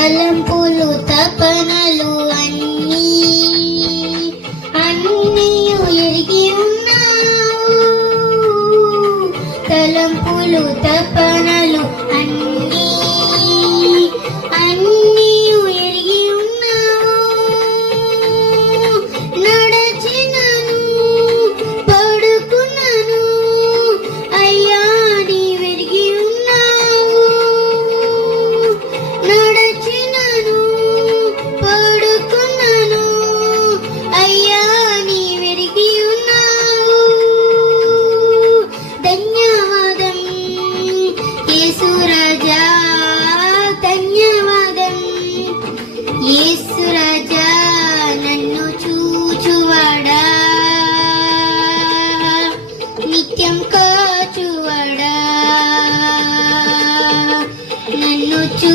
తలంపులు తపనలు అన్నీ అన్నీ ఎరిగి ఉన్నావు. తలంపులు తపనలు యేసురజా ధన్యవాదం యేసురజా నన్ను చూచువాడా? నిత్యం కాచువాడా? నన్ను చూ